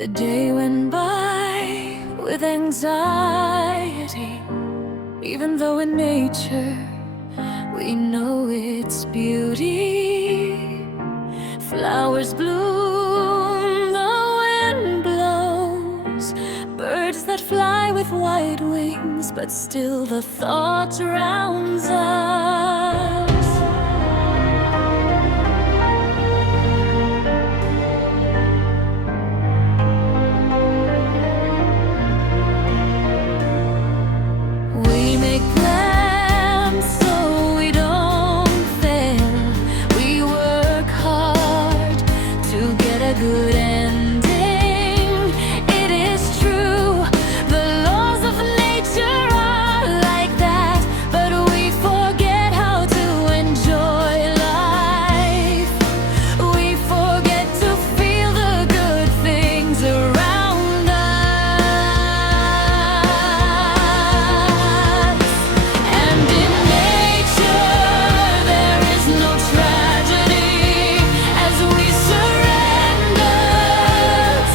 The day went by with anxiety, even though in nature we know its beauty. Flowers bloom, the wind blows, birds that fly with wide wings, but still the thought surrounds us. We make plans so we don't fail. We work hard to get a good ending. It is true, the laws of nature are like that, but we forget how to enjoy life. We forget to feel the good things around us. And in nature there is no tragedy as we surrender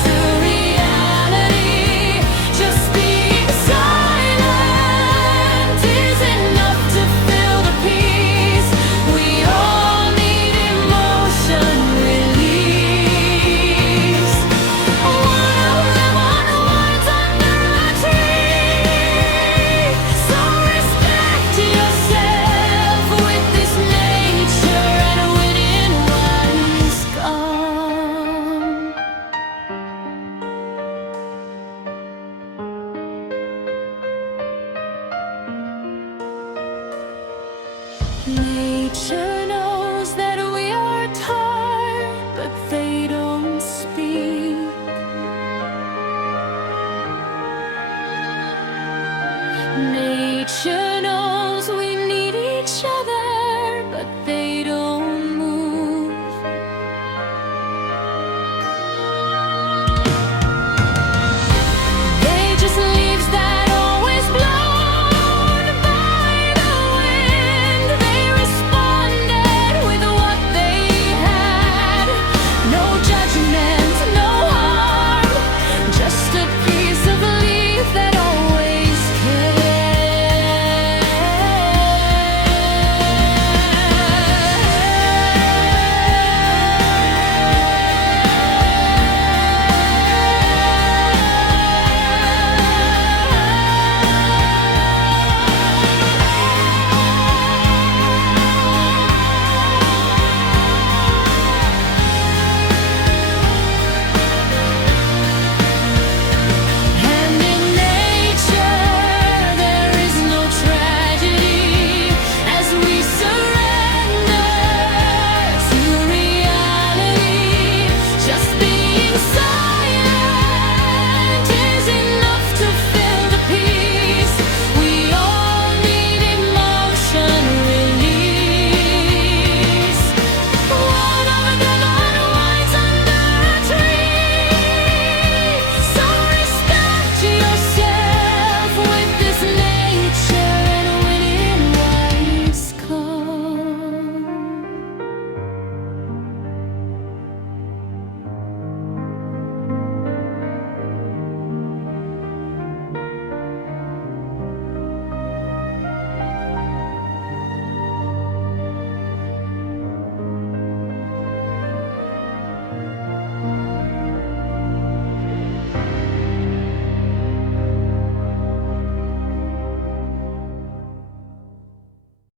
to reality. Just being silent is enough to feel the peace. We all need emotion release. Wanna live unwinds under a tree. So respect yourself with this nature, and when unwinds come. Nature